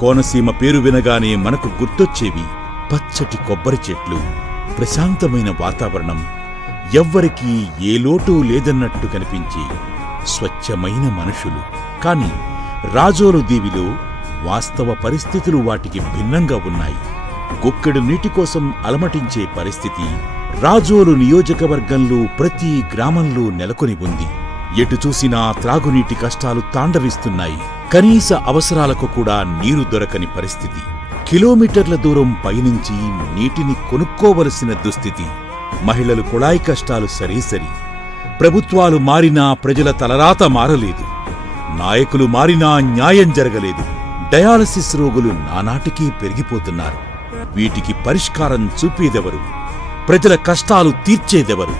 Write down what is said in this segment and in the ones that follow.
కోనసీమ పేరు వినగానే మనకు గుర్తొచ్చేవి పచ్చటి కొబ్బరి చెట్లు, ప్రశాంతమైన వాతావరణం, ఎవ్వరికీ ఏ లోటు లేదన్నట్టు కనిపించే స్వచ్ఛమైన మనుషులు. కాని రాజోలు దీవిలో వాస్తవ పరిస్థితులు వాటికి భిన్నంగా ఉన్నాయి. గుక్కెడు నీటి కోసం అలమటించే పరిస్థితి రాజోలు నియోజకవర్గంలో ప్రతి గ్రామంలో నెలకొని ఉంది. ఎటు చూసినా త్రాగునీటి కష్టాలు తాండవిస్తున్నాయి. కనీస అవసరాలకు కూడా నీరు దొరకని పరిస్థితి. కిలోమీటర్ల దూరం పయనించి నీటిని కొనుక్కోవలసిన దుస్థితి. మహిళలు కుళాయి కష్టాలు సరేసరి. ప్రభుత్వాలు మారినా ప్రజల తలరాత మారలేదు. నాయకులు మారినా న్యాయం జరగలేదు. డయాలసిస్ రోగులు నానాటికీ పెరిగిపోతున్నారు. వీటికి పరిష్కారం చూపేదెవరు? ప్రజల కష్టాలు తీర్చేదెవరు?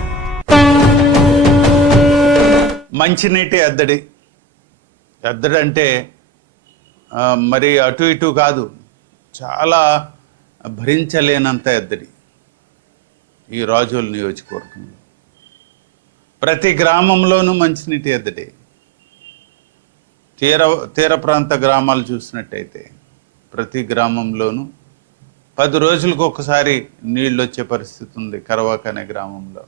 మంచినీటి ఎద్దడి అంటే మరి అటు ఇటు కాదు, చాలా భరించలేనంత ఎద్దడి ఈ రాజోలు నియోజకవర్గంలో. ప్రతి గ్రామంలోనూ మంచినీటి ఎద్దడి. తీర ప్రాంత గ్రామాలు చూసినట్టయితే ప్రతి గ్రామంలోనూ 10 రోజులకు ఒకసారి నీళ్ళు వచ్చే పరిస్థితి ఉంది. కరవాక అనే గ్రామంలో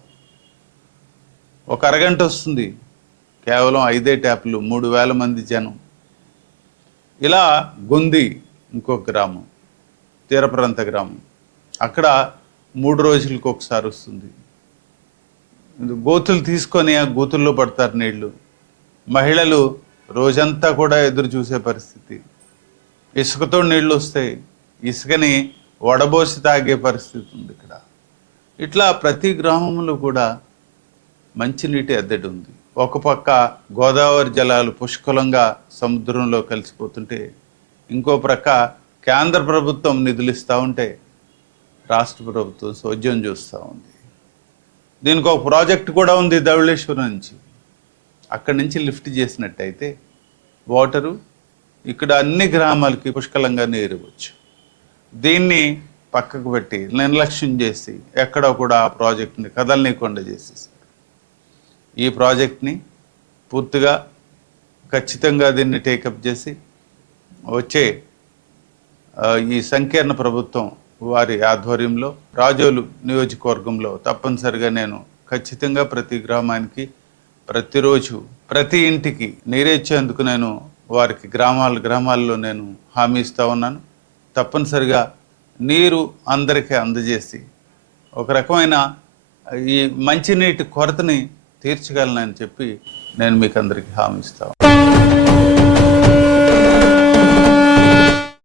ఒక అరగంట వస్తుంది, కేవలం 5 ట్యాపులు, 3000 మంది జనం. ఇలా గొంది ఇంకొక గ్రామం, తీర ప్రాంత గ్రామం, అక్కడ 3 రోజులకు ఒకసారి వస్తుంది. గోతులు తీసుకొని ఆ గోతుల్లో పడతారు నీళ్లు. మహిళలు రోజంతా కూడా ఎదురు చూసే పరిస్థితి. ఇసుకతో నీళ్లు వస్తాయి, ఇసుకని వడబోసి తాగే పరిస్థితి ఉంది ఇక్కడ. ఇట్లా ప్రతి గ్రామంలో కూడా మంచినీటి ఎద్దడి ఉంది. ఒక పక్క గోదావరి జలాలు పుష్కలంగా సముద్రంలో కలిసిపోతుంటే, ఇంకో ప్రక్క కేంద్ర ప్రభుత్వం నిధులు ఇస్తూ ఉంటే రాష్ట్ర ప్రభుత్వం సోద్యం చూస్తూ ఉంది. దీనికి ఒక ప్రాజెక్ట్ కూడా ఉంది ధవళేశ్వరం నుంచి. అక్కడి నుంచి లిఫ్ట్ చేసినట్టయితే వాటరు ఇక్కడ అన్ని గ్రామాలకి పుష్కలంగా నీరు ఇవ్వచ్చు. దీన్ని పక్కకు పెట్టి నిర్లక్ష్యం చేసి ఎక్కడ కూడా ఆ ప్రాజెక్ట్ని కదలనీయకుండా చేసేసారు. ఈ ప్రాజెక్ట్ని పూర్తిగా ఖచ్చితంగా దీన్ని టేకప్ చేసి వచ్చే ఈ సంకీర్ణ ప్రభుత్వం వారి ఆధ్వర్యంలో రాజోలు నియోజకవర్గంలో తప్పనిసరిగా నేను ఖచ్చితంగా ప్రతి గ్రామానికి ప్రతిరోజు ప్రతి ఇంటికి నీరిచ్చేందుకు నేను వారికి గ్రామాల్లో నేను హామీ ఇస్తూ ఉన్నాను. తప్పనిసరిగా నీరు అందరికీ అందజేసి ఒక రకమైన ఈ మంచినీటి కొరతని తీర్చగలనని చెప్పి నేను మీకు అందరికీ హామీ ఇస్తాను.